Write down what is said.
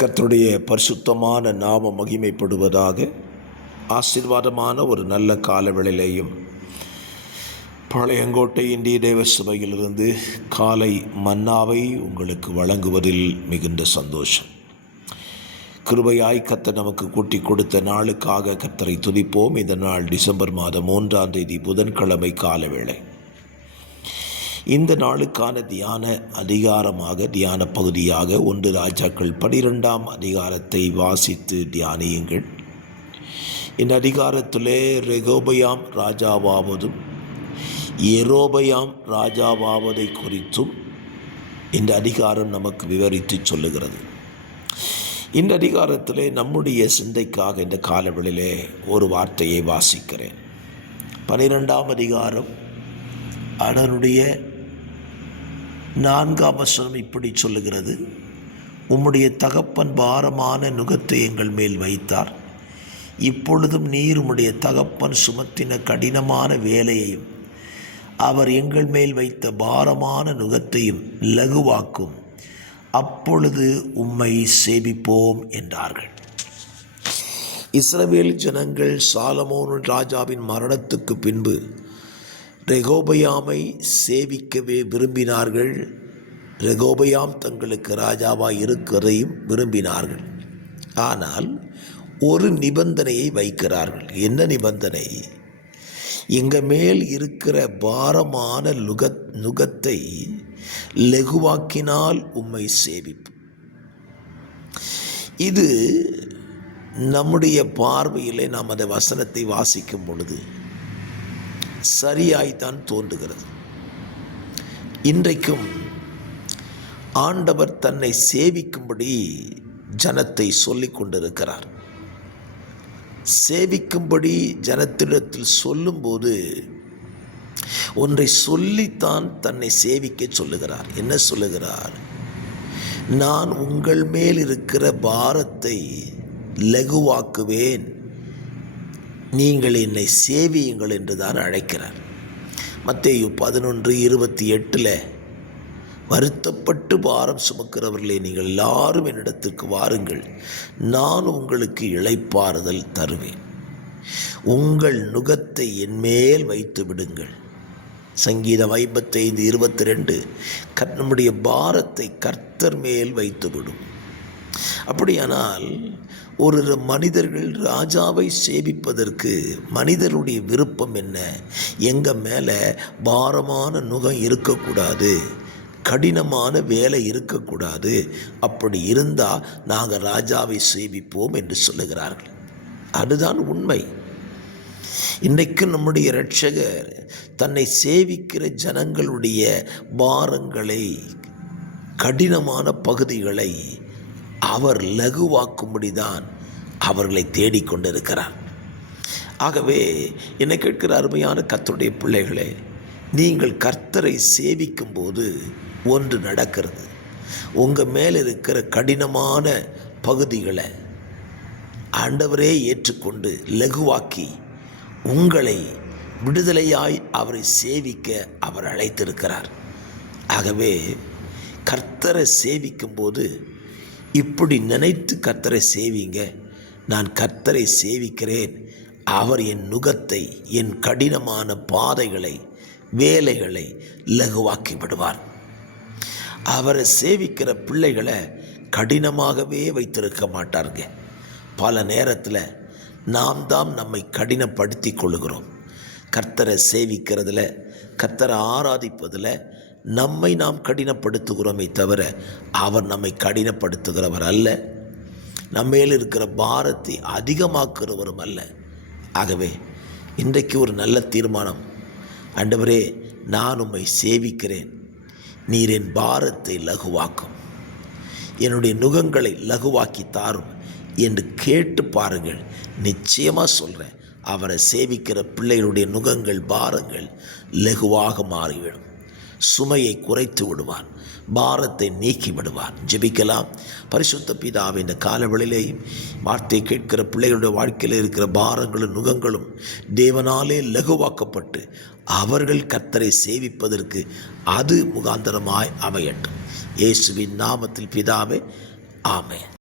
கர்த்தருடைய பரிசுத்தமான நாமம் மகிமைப்படுவதாக. ஆசீர்வாதமான ஒரு நல்ல காலவேளையிலேயும் பாளையங்கோட்டை இந்திய தேவ சபையிலிருந்து காலை மன்னாவை உங்களுக்கு வழங்குவதில் மிகுந்த சந்தோஷம். கிருபையாய் கர்த்தர் நமக்கு கூட்டி கொடுத்த நாளுக்காக கர்த்தரை துதிப்போம். இந்த நாள் டிசம்பர் மாதம் 3ஆம் தேதி புதன்கிழமை காலவேளை. இந்த நாளுக்கான தியான அதிகாரமாக தியான பகுதியாக 1 ராஜாக்கள் 12ஆம் அதிகாரத்தை வாசித்து தியானியுங்கள். இந்த அதிகாரத்திலே ரெகோபயாம் ராஜாவாவதும் யெரொபெயாம் ராஜாவாவதை குறித்தும் இந்த அதிகாரம் நமக்கு விவரித்து சொல்லுகிறது. இந்த அதிகாரத்திலே நம்முடைய சிந்தைக்காக இந்த காலவெளியிலே ஒரு வார்த்தையை வாசிக்கிறேன். 12ஆம் அதிகாரம் அதனுடைய 4ஆம் வசனம் இப்படி சொல்லுகிறது: உம்முடைய தகப்பன் பாரமான நுகத்தை எங்கள் மேல் வைத்தார். இப்பொழுதும் நீர் உம்முடைய தகப்பன் சுமத்தின கடினமான வேலையையும் அவர் எங்கள் மேல் வைத்த பாரமான நுகத்தையும் லகுவாக்கும். அப்பொழுது உம்மை சேவிப்போம் என்றார்கள். இஸ்ரவேல் ஜனங்கள் சாலமோன் ராஜாவின் மரணத்துக்கு பின்பு ரெகோபயாமை சேவிக்கவே விரும்பினார்கள். ரெகோபயாம் தங்களுக்கு ராஜாவாய் இருக்கிறதையும் விரும்பினார்கள். ஆனால் ஒரு நிபந்தனையை வைக்கிறார்கள். என்ன நிபந்தனை? எங்கள் மேல் இருக்கிற பாரமான நுகத்தை லகுவாக்கினால் உம்மை சேவிப்போம். இது நம்முடைய பார்வையிலே நாம் அந்த வசனத்தை வாசிக்கும் பொழுது சரியாய்த்தான் தோன்றுகிறது. இன்றைக்கும் ஆண்டவர் தன்னை சேவிக்கும்படி ஜனத்தை சொல்லிக் கொண்டிருக்கிறார். சேவிக்கும்படி ஜனத்திடத்தில் சொல்லும்போது ஒன்றை சொல்லித்தான் தன்னை சேவிக்க சொல்லுகிறார். என்ன சொல்லுகிறார்? நான் உங்கள் மேல் இருக்கிற பாரத்தை லகுவாக்குவேன், நீங்கள் என்னை சேவியுங்கள் என்று தான் அழைக்கிறார். மத்தேயு 11:28 வருத்தப்பட்டு பாரம் சுமக்கிறவர்களே, நீங்கள் எல்லாரும் என்னிடத்திற்கு வாருங்கள், நான் உங்களுக்கு இளைப்பாறுதல் தருவேன். உங்கள் நுகத்தை என்மேல் வைத்து விடுங்கள். சங்கீதம் 55:22 நம்முடைய பாரத்தை கர்த்தர் மேல் வைத்து விடும். அப்படியானால் ஒரு மனிதர்கள் ராஜாவை சேவிப்பதற்கு மனிதருடைய விருப்பம் என்ன? எங்கள் மேலே பாரமான நுகம் இருக்கக்கூடாது, கடினமான வேலை இருக்கக்கூடாது. அப்படி இருந்தால் நாங்கள் ராஜாவை சேவிப்போம் என்று சொல்லுகிறார்கள். அதுதான் உண்மை. இன்றைக்கு நம்முடைய இரட்சகர் தன்னை சேவிக்கிற ஜனங்களுடைய பாரங்களை, கடினமான பகுதிகளை அவர் லகுவாக்கும்படிதான் அவர்களை தேடிக்கொண்டிருக்கிறார். ஆகவே என்னை கேட்கிற அருமையான கர்த்தருடைய பிள்ளைகளே, நீங்கள் கர்த்தரை சேவிக்கும் போது ஒன்று நடக்கிறது. உங்கள் மேல் இருக்கிற கடினமான பகுதிகளை ஆண்டவரே ஏற்றுக்கொண்டு லகுவாக்கி உங்களை விடுதலையாய் அவரை சேவிக்க அவர் அழைத்திருக்கிறார். ஆகவே கர்த்தரை சேவிக்கும்போது இப்படி நினைத்து கர்த்தரை சேவிங்க. நான் கர்த்தரை சேவிக்கிறேன், அவர் என் நுகத்தை, என் கடினமான பாதைகளை, வேலைகளை லகுவாக்கி விடுவார். அவரை சேவிக்கிற பிள்ளைகளை கடினமாகவே வைத்திருக்க மாட்டாருங்க. பல நேரத்தில் நாம் தான் நம்மை கடினப்படுத்தி கொள்ளுகிறோம். கர்த்தரை சேவிக்கிறதுல, கர்த்தரை ஆராதிப்பதில் நம்மை நாம் கடினப்படுத்துகிறோமே தவிர அவர் நம்மை கடினப்படுத்துகிறவர் அல்ல. நம்மேல் இருக்கிற பாரத்தை அதிகமாக்குறவரும் அல்ல. ஆகவே இன்றைக்கு ஒரு நல்ல தீர்மானம். ஆண்டவரே, நான் உம்மை சேவிக்கிறேன், நீர் என் பாரத்தை லகுவாக்கும், என்னுடைய நுகங்களை லகுவாக்கி தாரும் என்று கேட்டு பாருங்கள். நிச்சயமாக சொல்கிறேன், அவரை சேவிக்கிற பிள்ளைகளுடைய நுகங்கள், பாரங்கள் லகுவாக மாறிவிடும். சுமையை குறைத்து விடுவார், பாரத்தை நீக்கி விடுவார். ஜெபிக்கலாம். பரிசுத்த பிதாவே, இந்த காலவெளியிலேயும் வார்த்தை கேட்கிற பிள்ளைகளுடைய வாழ்க்கையில் இருக்கிற பாரங்களும் நுகங்களும் தேவனாலே லகுவாக்கப்பட்டு அவர்கள் கர்த்தரை சேவிப்பதற்கு அது முகாந்தரமாய் அமையட்டும். இயேசுவின் நாமத்தில் பிதாவே, ஆமென்.